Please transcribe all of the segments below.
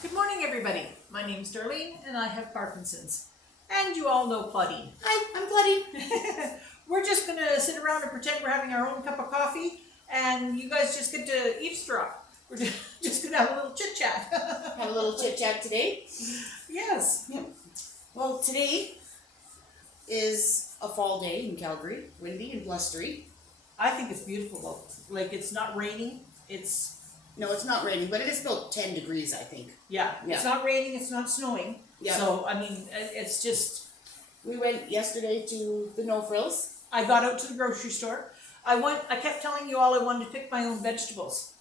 Good morning, everybody. My name's Darlene, and I have Parkinson's. And you all know Claudine. Hi, I'm Claudine. We're just going to sit around and pretend we're having our own cup of coffee, and you guys just get to eavesdrop. We're just going to have a little chit-chat. Have a little chit-chat today. Yes. Yep. Well, today is a fall day in Calgary, windy and blustery. I think it's beautiful, though. Like, it's not raining. No, it's not raining, but it is about 10 degrees, I think. Yeah. It's not raining. It's not snowing. Yeah. So, I mean, it's just... We went yesterday to the No Frills. I got out to the grocery store. I kept telling you all I wanted to pick my own vegetables.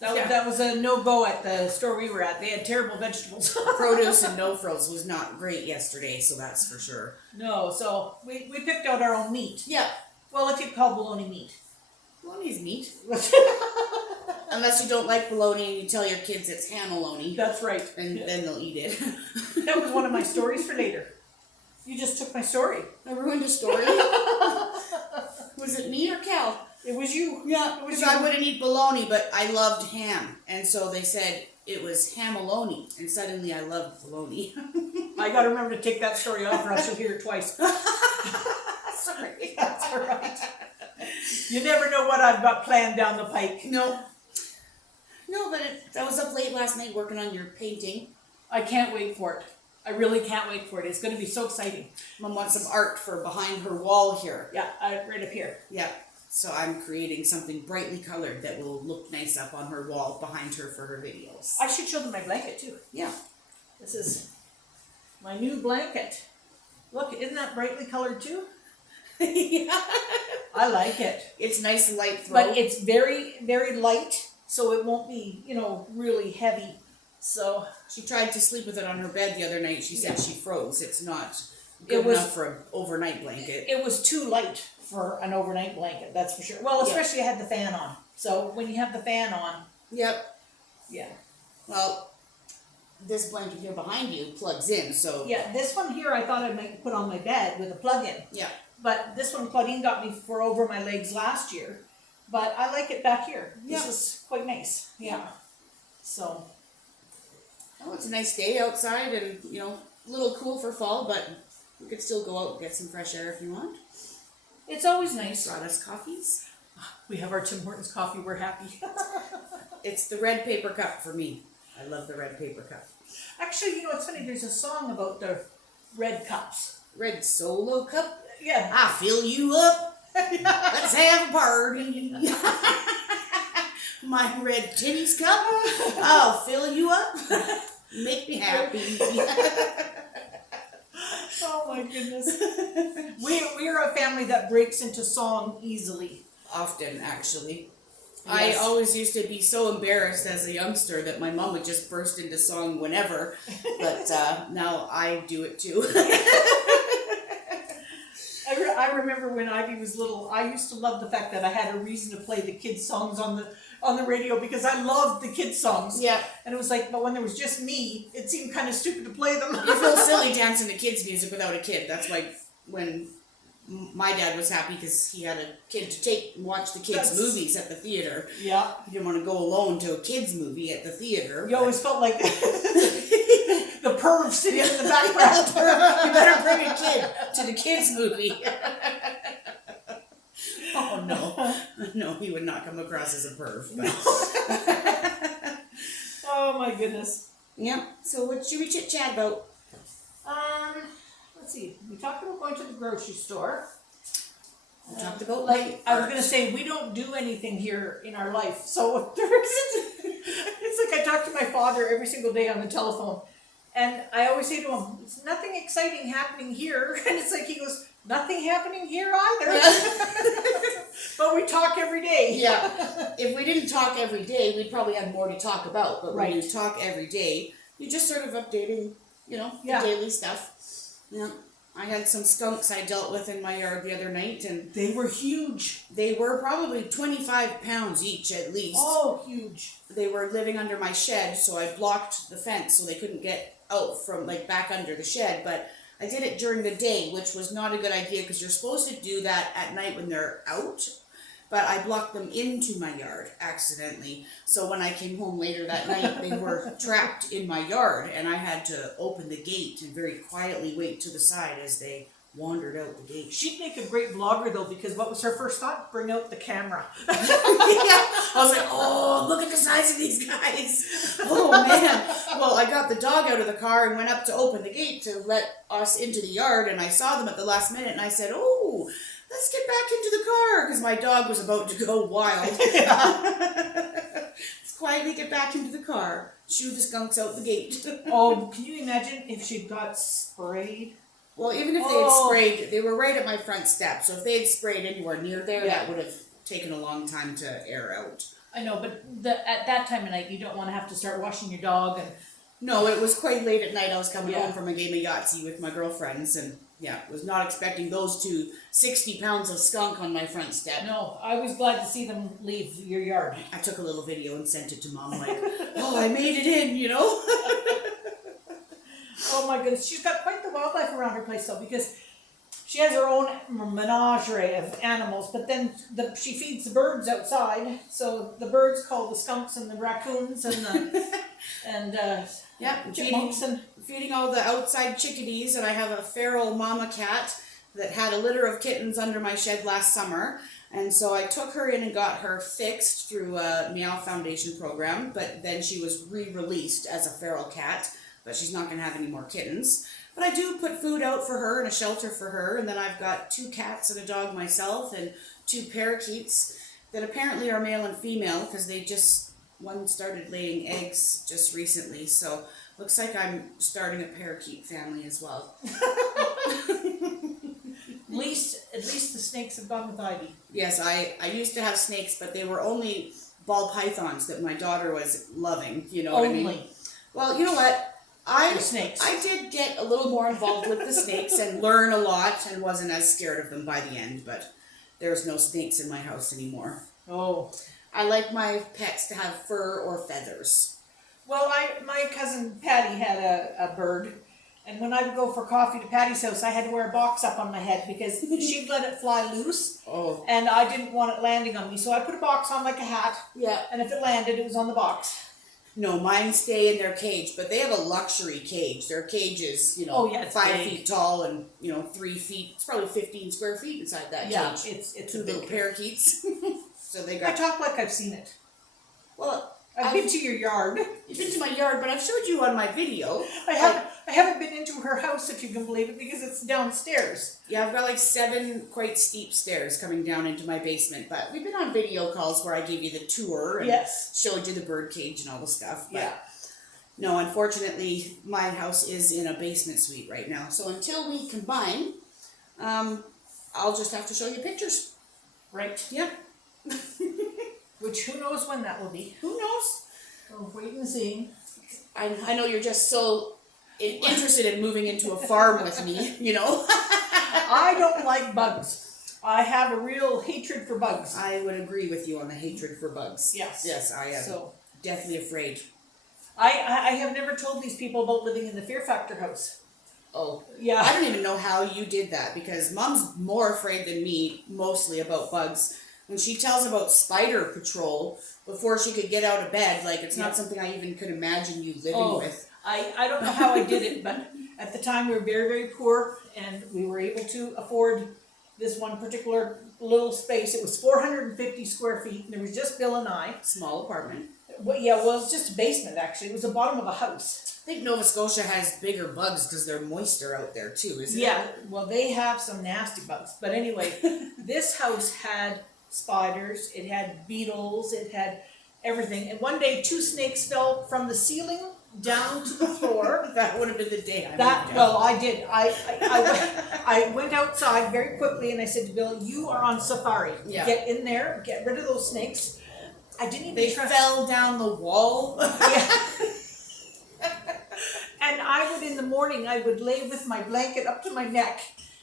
That was a no-go at the store we were at. They had terrible vegetables. Produce and No Frills was not great yesterday, so that's for sure. No, so we picked out our own meat. Yeah. Well, if you call bologna meat. Bologna's meat. Unless you don't like bologna and you tell your kids it's ham-bologna. That's right. And then they'll eat it. That was one of my stories for later. You just took my story. I ruined a story. Was it me or Cal? It was you. Yeah, because I wouldn't eat bologna, but I loved ham. And so they said it was ham-bologna. And suddenly I loved bologna. I got to remember to take that story off or else you'll hear it twice. Sorry. That's all right. You never know what I've got planned down the pike. No, but I was up late last night working on your painting. I can't wait for it. I really can't wait for it. It's going to be so exciting. Mom wants some art for behind her wall here. Yeah, right up here. Yeah. So I'm creating something brightly colored that will look nice up on her wall behind her for her videos. I should show them my blanket too. Yeah. This is my new blanket. Look, isn't that brightly colored too? Yeah. I like it. It's nice light throw. But it's very, very light, so it won't be, really heavy. So she tried to sleep with it on her bed the other night. She said she froze. It's not good enough for an overnight blanket. It was too light for an overnight blanket, that's for sure. Well, especially I had the fan on. So when you have the fan on. Yep. Yeah. Well, this blanket here behind you plugs in, so. Yeah, this one here I thought I might put on my bed with a plug-in. Yeah. But this one Claudine got me for over my legs last year. But I like it back here. Yeah. This is quite nice. Yeah. So. Oh, it's a nice day outside and, a little cool for fall, but we could still go out and get some fresh air if you want. It's always nice. Brought us coffees. We have our Tim Hortons coffee. We're happy. It's the red paper cup for me. I love the red paper cup. Actually, it's funny. There's a song about the red cups. Red Solo cup. Yeah. I fill you up. Let's have a party. My red tinnies cup. I'll fill you up. Make me happy. Oh my goodness. We're a family that breaks into song easily. Often, actually. Yes. I always used to be so embarrassed as a youngster that my mom would just burst into song whenever, but now I do it too. I remember when Ivy was little, I used to love the fact that I had a reason to play the kids' songs on the radio because I loved the kids' songs. Yeah. And it was like, but when there was just me, it seemed kind of stupid to play them. You feel silly dancing to kids' music without a kid. That's why when my dad was happy because he had a kid to take and watch the kids' movies at the theater. Yeah. He didn't want to go alone to a kids' movie at the theater. You always felt like the perv sitting in the background. You better bring a kid to the kids' movie. Oh, no. No, he would not come across as a perv. But. Oh, my goodness. Yeah. So what should we chit-chat about? Let's see. We talked about going to the grocery store. We talked about I was going to say, we don't do anything here in our life. So there isn't. It's like I talk to my father every single day on the telephone. And I always say to him, "It's nothing exciting happening here." And it's like, he goes, "Nothing happening here either." Yeah. But we talk every day. Yeah. If we didn't talk every day, we'd probably have more to talk about. But when Right. you talk every day, you're just sort of updating, the daily stuff. Yeah. I had some skunks I dealt with in my yard the other night, and They were huge. they were probably 25 pounds each at least. Oh, huge. They were living under my shed, so I blocked the fence so they couldn't get out from, back under the shed. But I did it during the day, which was not a good idea because you're supposed to do that at night when they're out. but I blocked them into my yard accidentally. So when I came home later that night, they were trapped in my yard, and I had to open the gate and very quietly wait to the side as they wandered out the gate. She'd make a great vlogger though, because what was her first thought? Bring out the camera. Yeah. I was like, oh, look at the size of these guys. Oh man. Well, I got the dog out of the car and went up to open the gate to let us into the yard, and I saw them at the last minute, and I said, oh, let's get back into the car, because my dog was about to go wild. Let's quietly get back into the car. Shoo the skunks out the gate. Oh, can you imagine if she got sprayed? Well, even if they had sprayed, they were right at my front step, so if they had sprayed anywhere near there, that would have taken a long time to air out. I know, but at that time of night, you don't want to have to start washing your dog. And no, it was quite late at night. I was coming home from a game of Yahtzee with my girlfriends, and was not expecting those 60 pounds of skunk on my front step. No, I was glad to see them leave your yard. I took a little video and sent it to Mom, like, oh, I made it in, you know? Oh my goodness, she's got quite the wildlife around her place though, because she has her own menagerie of animals, but then she feeds the birds outside, so the birds call the skunks and the raccoons and the chipmunks and feeding all the outside chickadees, and I have a feral mama cat that had a litter of kittens under my shed last summer, and so I took her in and got her fixed through a Meow Foundation program, but then she was re-released as a feral cat. But she's not going to have any more kittens. But I do put food out for her and a shelter for her, and then I've got 2 cats and a dog myself, and 2 parakeets that apparently are male and female, because one started laying eggs just recently, so looks like I'm starting a parakeet family as well. At least the snakes have gone with Ivy. Yes, I used to have snakes, but they were only ball pythons that my daughter was loving, you know what I mean? Well, you know what? I did get a little more involved with the snakes and learn a lot, and wasn't as scared of them by the end, but there's no snakes in my house anymore. Oh. I like my pets to have fur or feathers. Well, my cousin Patty had a bird, and when I would go for coffee to Patty's house, I had to wear a box up on my head because she'd let it fly loose, and I didn't want it landing on me, so I put a box on like a hat, and if it landed, it was on the box. No, mine stay in their cage, but they have a luxury cage. Their cage is, 5 feet tall and, 3 feet. It's probably 15 square feet inside that cage. It's 2 little parakeets. So they got. I talk like I've seen it. Well, I've been to your yard. You've been to my yard, but I've showed you on my video. I haven't been into her house, if you can believe it, because it's downstairs. Yeah, I've got like 7 quite steep stairs coming down into my basement. But we've been on video calls where I gave you the tour and showed you the bird cage and all the stuff. But no, unfortunately, my house is in a basement suite right now. So until we combine, I'll just have to show you pictures. Right. Yeah. Which, who knows when that will be. Who knows? We'll wait and see. I know you're just so interested in moving into a farm with me, I don't like bugs. I have a real hatred for bugs. I would agree with you on the hatred for bugs. Yes. Yes, I am deathly afraid. I have never told these people about living in the Fear Factor house. Oh. Yeah. I don't even know how you did that, because Mom's more afraid than me, mostly about bugs. When she tells about spider patrol before she could get out of bed, like, it's not something I even could imagine you living with. I don't know how I did it, but at the time we were very, very poor, and we were able to afford this one particular little space. It was 450 square feet, and there was just Bill and I. Small apartment. Well, it was just a basement, actually. It was the bottom of a house. I think Nova Scotia has bigger bugs because they're moister out there, too, isn't it? Yeah, well, they have some nasty bugs. But anyway, this house had spiders, it had beetles, it had everything. And one day, 2 snakes fell from the ceiling down to the floor. That would have been the day I Well, I did. I went outside very quickly and I said to Bill, "You are on safari. Get in there, get rid of those snakes." I didn't even They fell down the wall. And I would, in the morning, I would lay with my blanket up to my neck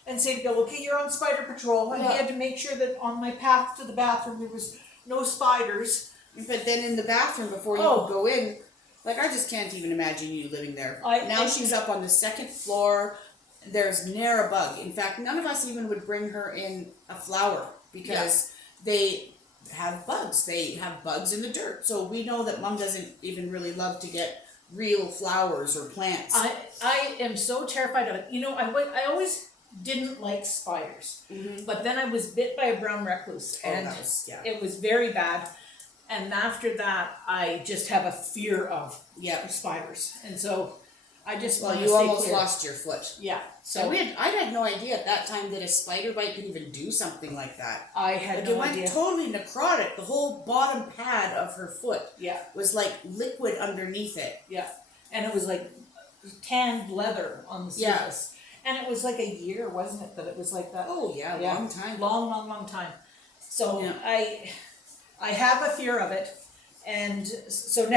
and say to Bill, "Okay, you're on spider patrol." And he had to make sure that on my path to the bathroom there was no spiders. But then in the bathroom before you could go in, like, I just can't even imagine you living there. Now she's up on the 2nd floor. There's ne'er a bug. In fact, none of us even would bring her in a flower because they have bugs. They have bugs in the dirt. So we know that Mom doesn't even really love to get real flowers or plants. I am so terrified of it. You know, I always didn't like spiders, but then I was bit by a brown recluse, and it was very bad. And after that, I just have a fear of spiders, and so I just you almost lost your foot. Yeah. So I had no idea at that time that a spider bite could even do something like that. I had no idea. It went totally necrotic. The whole bottom pad of her foot was like liquid underneath it. Yeah, and it was like tanned leather on the surface. And it was like a year, wasn't it, that it was like that? Oh yeah, long time. Long time. So I have a fear of it, and so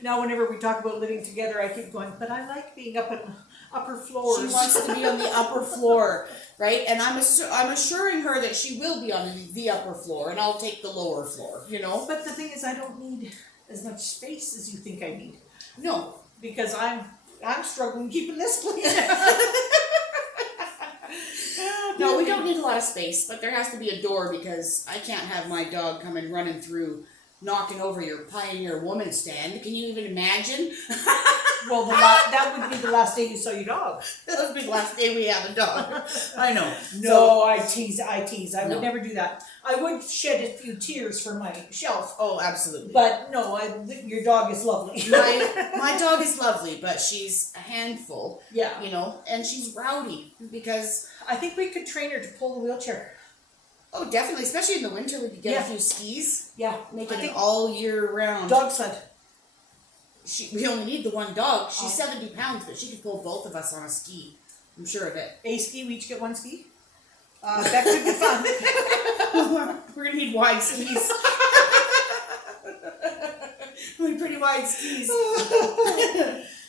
now whenever we talk about living together, I keep going, but I like being up on upper floors. She wants to be on the upper floor, right? And I'm assuring her that she will be on the upper floor, and I'll take the lower floor, you know? But the thing is, I don't need as much space as you think I need. No. Because I'm struggling keeping this clean. No, we don't need a lot of space, but there has to be a door because I can't have my dog coming running through, knocking over your Pioneer Woman stand. Can you even imagine? Well, that would be the last day you saw your dog. That would be the last day we have a dog. I know. No, I tease. I would never do that. I would shed a few tears for my shelf. Oh, absolutely. But no, your dog is lovely. My dog is lovely, but she's a handful. Yeah. You know, and she's rowdy because I think we could train her to pull the wheelchair. Oh, definitely. Especially in the winter, we could get a few skis. Yeah. Make it an all year round. Dog sled. We only need the one dog. She's 70 pounds, but she could pull both of us on a ski. I'm sure of it. A ski, we each get one ski? That could be fun. We're going to need wide skis. We need pretty wide skis.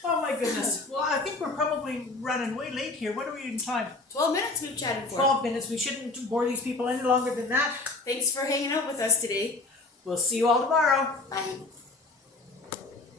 Oh my goodness. Well, I think we're probably running way late here. What are we in time? 12 minutes we've chatted for. 12 minutes. We shouldn't bore these people any longer than that. Thanks for hanging out with us today. We'll see you all tomorrow. Bye.